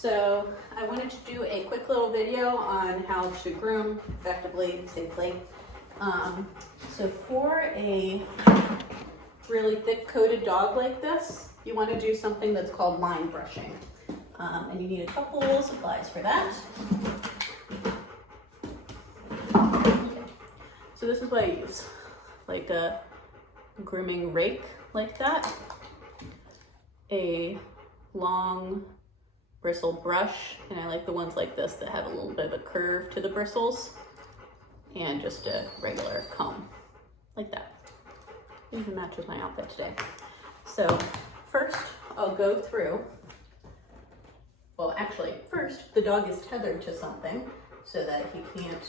So I wanted to do a quick little video on how to groom effectively and safely. So for a really thick coated dog like this, you want to do something that's called line brushing. And you need a couple supplies for that. Okay. So this is what I use, like a grooming rake like that, a long bristle brush, and I like the ones like this that have a little bit of a curve to the bristles, and just a regular comb like that. It even matches my outfit today. So first I'll go through, well actually first the dog is tethered to something so that he can't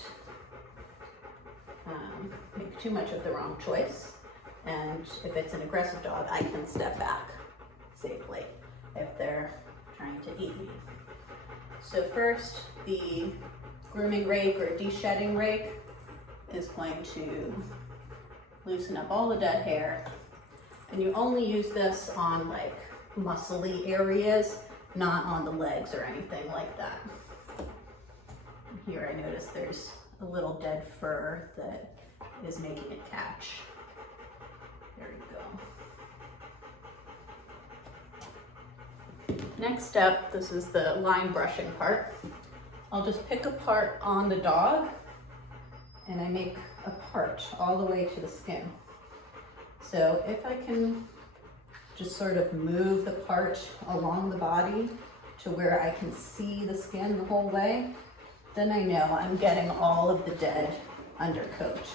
make too much of the wrong choice, and if it's an aggressive dog I can step back safely if they're trying to eat me. So first, the grooming rake or deshedding rake is going to loosen up all the dead hair, and you only use this on like muscly areas, not on the legs or anything like that. Here I notice there's a little dead fur that is making it catch. There you go. Next step, this is the line brushing part. I'll just pick a part on the dog and I make a part all the way to the skin. So if I can just sort of move the part along the body to where I can see the skin the whole way, then I know I'm getting all of the dead undercoat.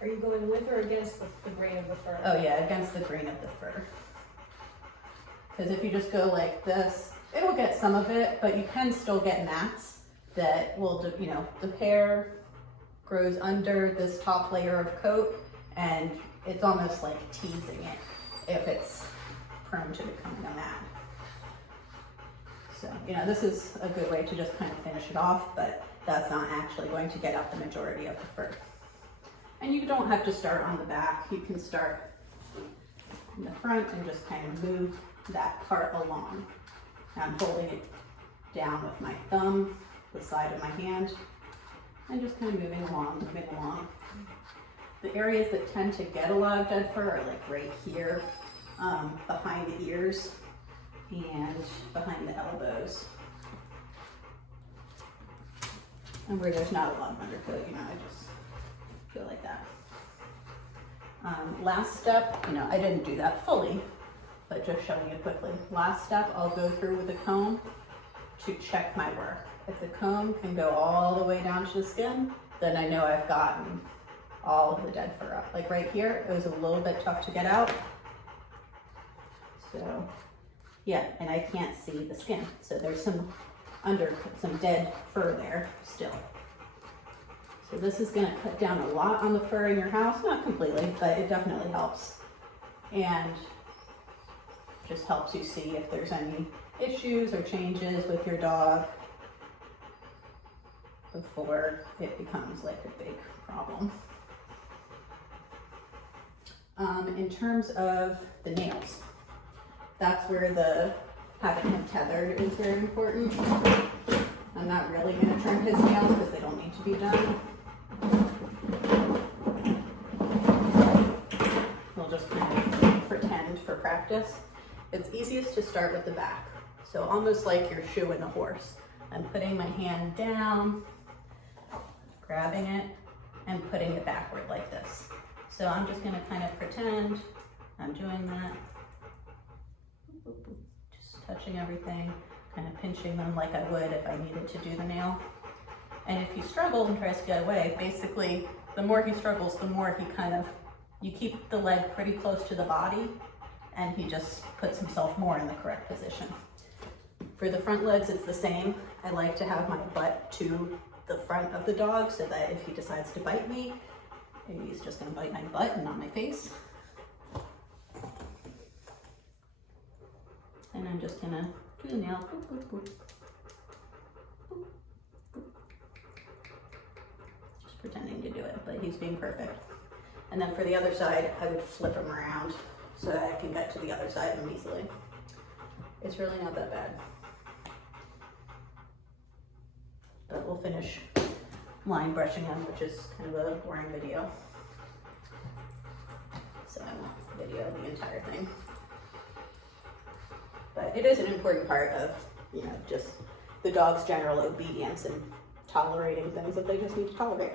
Are you going with or against the grain of the fur? Oh yeah, against the grain of the fur. Because if you just go like this, it'll get some of it, but you can still get mats that will, you know, the hair grows under this top layer of coat, and it's almost like teasing it if it's prone to becoming a mat. So, you know, this is a good way to just kind of finish it off, but that's not actually going to get out the majority of the fur. And you don't have to start on the back. You can start in the front and just kind of move that part along. I'm holding it down with my thumb, the side of my hand, and just kind of moving along. The areas that tend to get a lot of dead fur are like right here, behind the ears and behind the elbows. And where there's not a lot of undercoat, you know, I just feel like that. Last step, you know, I didn't do that fully, but just showing you quickly. Last step, I'll go through with a comb to check my work. If the comb can go all the way down to the skin, then I know I've gotten all of the dead fur up. Like right here, it was a little bit tough to get out. So yeah, and I can't see the skin. So there's some dead fur there still. So this is gonna cut down a lot on the fur in your house, not completely, but it definitely helps. And just helps you see if there's any issues or changes with your dog before it becomes like a big problem. In terms of the nails, that's where having him tethered is very important. I'm not really going to trim his nails because they don't need to be done. We'll just kind of pretend for practice. It's easiest to start with the back. So almost like you're shoeing a horse. I'm putting my hand down, grabbing it, and putting it backward like this. So I'm just gonna kind of pretend I'm doing that. Just touching everything, kind of pinching them like I would if I needed to do the nail. And if he struggles and tries to get away, basically, the more he struggles, the more he you keep the leg pretty close to the body, and he just puts himself more in the correct position. For the front legs, it's the same. I like to have my butt to the front of the dog so that if he decides to bite me, maybe he's just gonna bite my butt and not my face. And I'm just gonna do the nail. Boop, boop, boop. Boop, boop. Just pretending to do it, but he's being perfect. And then for the other side, I would flip him around so that I can get to the other side of him easily. It's really not that bad. But we'll finish line brushing him, which is kind of a boring video. So I won't video the entire thing. But it is an important part of, you know, just the dog's general obedience and tolerating things that they just need to tolerate.